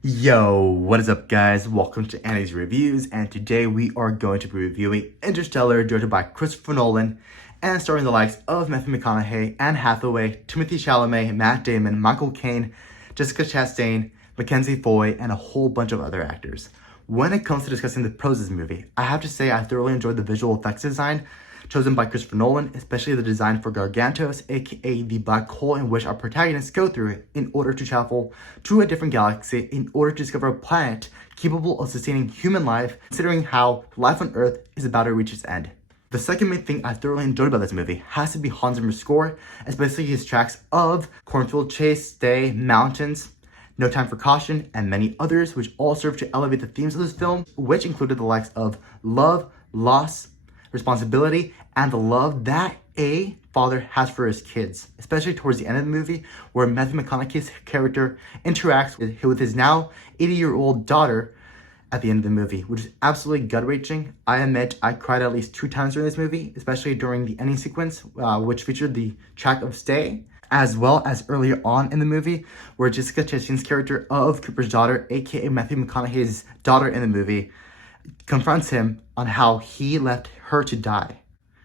Yo, what is up guys? Welcome to Annie's Reviews, and today we are going to be reviewing Interstellar, directed by Christopher Nolan, and starring the likes of Matthew McConaughey, Anne Hathaway, Timothee Chalamet, Matt Damon, Caine, Jessica Chastain, Mackenzie Foy, and a whole bunch of other actors. When it comes to discussing the pros of this movie, I have to say I thoroughly enjoyed the visual effects design chosen by Christopher Nolan, especially the design for Gargantos, aka the black hole in which our protagonists go through in order to travel to a different galaxy in order to discover a planet capable of sustaining human life, considering how life on Earth is about to reach its end. The second main thing I thoroughly enjoyed about this movie has to be Hans Zimmer's score, especially his tracks of Cornfield Chase, Stay, Mountains, No Time for Caution, and many others, which all serve to elevate the themes of this film, which included the likes of love, loss, responsibility, and the love that a father has for his kids, especially towards the end of the movie where Matthew McConaughey's character interacts with his now 80-year-old daughter at the end of the movie, which is absolutely gut-wrenching. I admit I cried at least 2 times during this movie, especially during the ending sequence, which featured the track of Stay, as well as earlier on in the movie where Jessica Chastain's character of Cooper's daughter, aka Matthew McConaughey's daughter in the movie, confronts him on how he left her to die,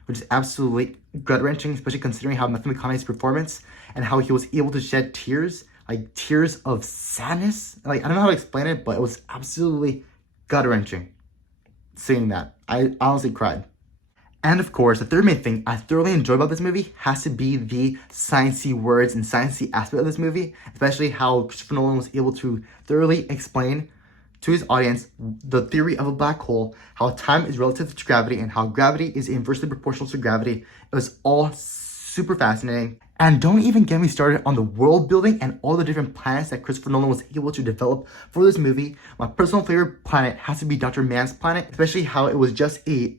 which is absolutely gut-wrenching, especially considering how Matthew McConaughey's performance and how he was able to shed tears, like tears of sadness. Like, I don't know how to explain it, but it was absolutely gut-wrenching seeing that. I honestly cried. And of course, the third main thing I thoroughly enjoy about this movie has to be the sciencey words and sciencey aspect of this movie, especially how Christopher Nolan was able to thoroughly explain to his audience the theory of a black hole, how time is relative to gravity, and how gravity is inversely proportional to gravity. It was all super fascinating. And don't even get me started on the world building and all the different planets that Christopher Nolan was able to develop for this movie. My personal favorite planet has to be Dr. Mann's planet, especially how it was just a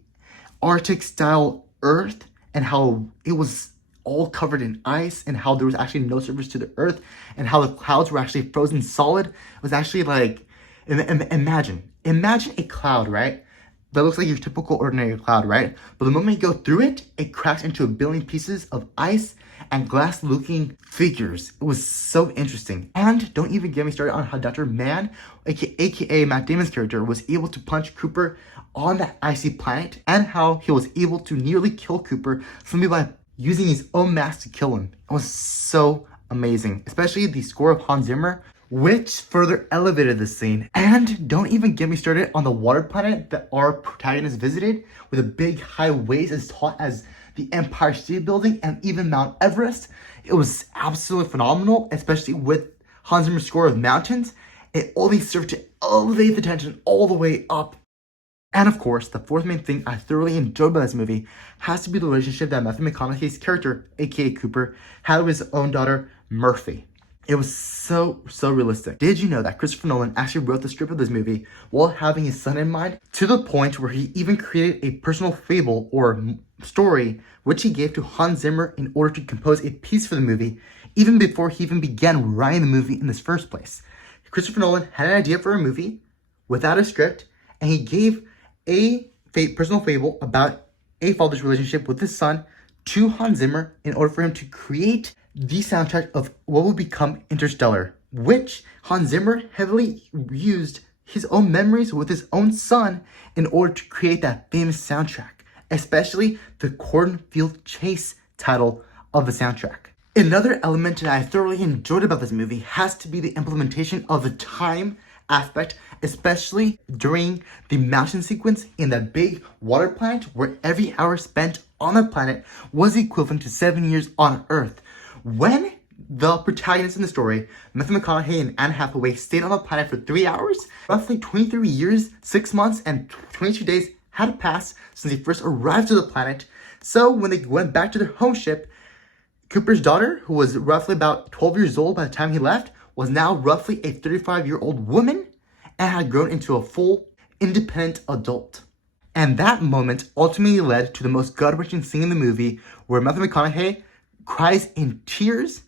Arctic style Earth and how it was all covered in ice and how there was actually no surface to the Earth and how the clouds were actually frozen solid. It was actually like, imagine a cloud, right? That looks like your typical ordinary cloud, right? But the moment you go through it, it cracks into a billion pieces of ice and glass-looking figures. It was so interesting. And don't even get me started on how Dr. Mann, aka Matt Damon's character, was able to punch Cooper on that icy planet, and how he was able to nearly kill Cooper simply by using his own mask to kill him. It was so amazing, especially the score of Hans Zimmer, which further elevated the scene. And don't even get me started on the water planet that our protagonist visited, with a big high waves as tall as the Empire State Building and even Mount Everest. It was absolutely phenomenal, especially with Hans Zimmer's score of Mountains. It only served to elevate the tension all the way up. And of course, the fourth main thing I thoroughly enjoyed about this movie has to be the relationship that Matthew McConaughey's character, aka Cooper, had with his own daughter, Murphy. It was so realistic. Did you know that Christopher Nolan actually wrote the script of this movie while having his son in mind, to the point where he even created a personal fable or story which he gave to Hans Zimmer in order to compose a piece for the movie, even before he even began writing the movie in the first place. Christopher Nolan had an idea for a movie without a script, and he gave a personal fable about a father's relationship with his son to Hans Zimmer in order for him to create the soundtrack of what would become Interstellar, which Hans Zimmer heavily used his own memories with his own son in order to create that famous soundtrack, especially the Cornfield Chase title of the soundtrack. Another element that I thoroughly enjoyed about this movie has to be the implementation of the time aspect, especially during the mountain sequence in that big water planet where every hour spent on the planet was equivalent to 7 years on Earth. When the protagonists in the story, Matthew McConaughey and Anne Hathaway, stayed on the planet for 3 hours, roughly 23 years, 6 months, and 22 days had passed since they first arrived to the planet. So when they went back to their home ship, Cooper's daughter, who was roughly about 12 years old by the time he left, was now roughly a 35-year-old woman and had grown into a full, independent adult. And that moment ultimately led to the most gut-wrenching scene in the movie, where Matthew McConaughey cries in tears,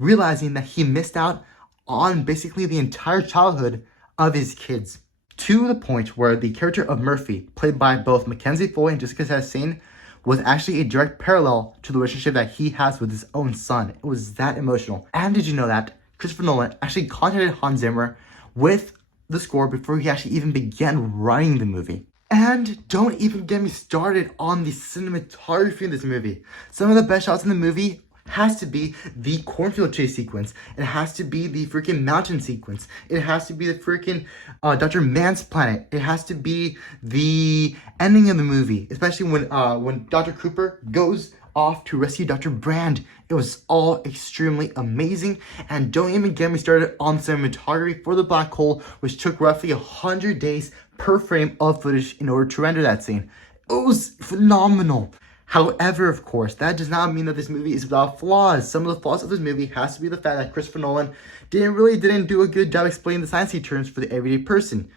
realizing that he missed out on basically the entire childhood of his kids, to the point where the character of Murphy, played by both Mackenzie Foy and Jessica Chastain, was actually a direct parallel to the relationship that he has with his own son. It was that emotional. And did you know that Christopher Nolan actually contacted Hans Zimmer with the score before he actually even began writing the movie. And don't even get me started on the cinematography in this movie. Some of the best shots in the movie has to be the cornfield chase sequence. It has to be the freaking mountain sequence. It has to be the freaking Dr. Man's planet. It has to be the ending of the movie, especially when Dr. Cooper goes off to rescue Dr. Brand. It was all extremely amazing. And don't even get me started on cinematography for the black hole, which took roughly 100 days per frame of footage in order to render that scene. It was phenomenal. However, of course, that does not mean that this movie is without flaws. Some of the flaws of this movie has to be the fact that Christopher Nolan didn't do a good job explaining the sciencey terms for the everyday person.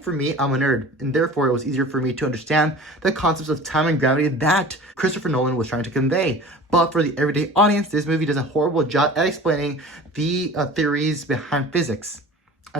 For me, I'm a nerd, and therefore it was easier for me to understand the concepts of time and gravity that Christopher Nolan was trying to convey. But for the everyday audience, this movie does a horrible job at explaining the theories behind physics.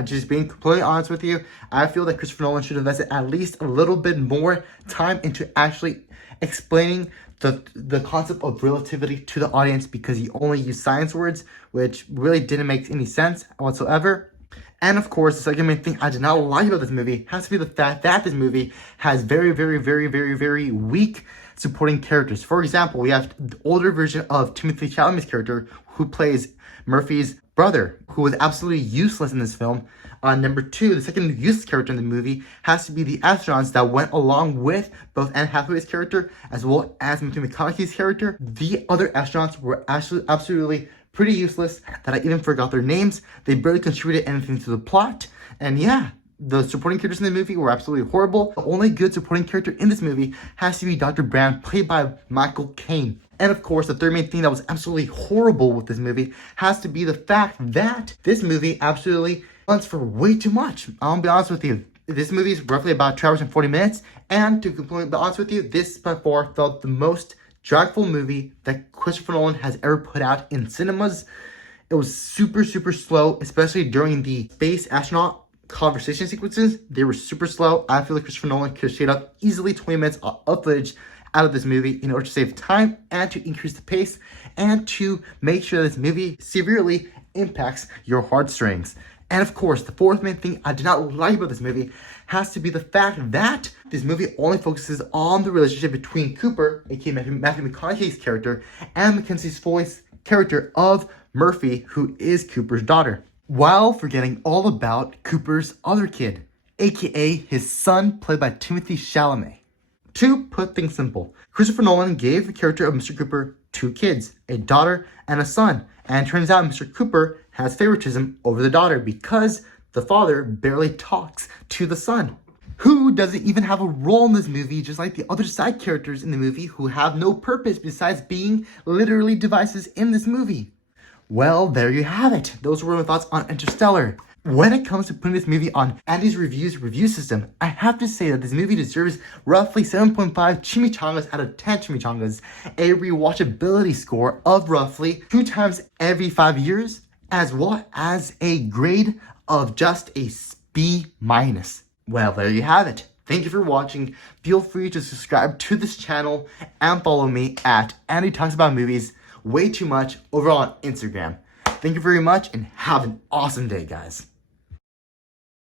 Just being completely honest with you, I feel that Christopher Nolan should invest at least a little bit more time into actually explaining the concept of relativity to the audience, because he only used science words, which really didn't make any sense whatsoever. And of course, the second main thing I did not like about this movie has to be the fact that this movie has very weak supporting characters. For example, we have the older version of Timothee Chalamet's character, who plays Murphy's brother, who was absolutely useless in this film. Number two, the second useless character in the movie has to be the astronauts that went along with both Anne Hathaway's character as well as McConaughey's character. The other astronauts were absolutely pretty useless, that I even forgot their names. They barely contributed anything to the plot. And yeah, the supporting characters in the movie were absolutely horrible. The only good supporting character in this movie has to be Dr. Brand, played by Michael Caine. And of course, the third main thing that was absolutely horrible with this movie has to be the fact that this movie absolutely runs for way too much. I'll be honest with you. This movie is roughly about 2 hours and 40 minutes. And to completely be honest with you, this by far felt the most dragful movie that Christopher Nolan has ever put out in cinemas. It was super slow, especially during the space astronaut conversation sequences. They were super slow. I feel like Christopher Nolan could have shaved up easily 20 minutes of footage out of this movie in order to save time and to increase the pace and to make sure this movie severely impacts your heartstrings. And of course, the fourth main thing I did not like about this movie has to be the fact that this movie only focuses on the relationship between Cooper, aka Matthew McConaughey's character, and Mackenzie Foy's character of Murphy, who is Cooper's daughter, while forgetting all about Cooper's other kid, aka his son, played by Timothee Chalamet. To put things simple, Christopher Nolan gave the character of Mr. Cooper 2 kids, a daughter and a son. And it turns out Mr. Cooper has favoritism over the daughter because the father barely talks to the son, who doesn't even have a role in this movie, just like the other side characters in the movie who have no purpose besides being literally devices in this movie. Well, there you have it. Those were my thoughts on Interstellar. When it comes to putting this movie on Andy's review system, I have to say that this movie deserves roughly 7.5 chimichangas out of 10 chimichangas, a rewatchability score of roughly 2 times every 5 years, as well as a grade of just a B-. Well, there you have it. Thank you for watching. Feel free to subscribe to this channel and follow me at Andy Talks About Movies Way Too Much over on Instagram. Thank you very much and have an awesome day, guys.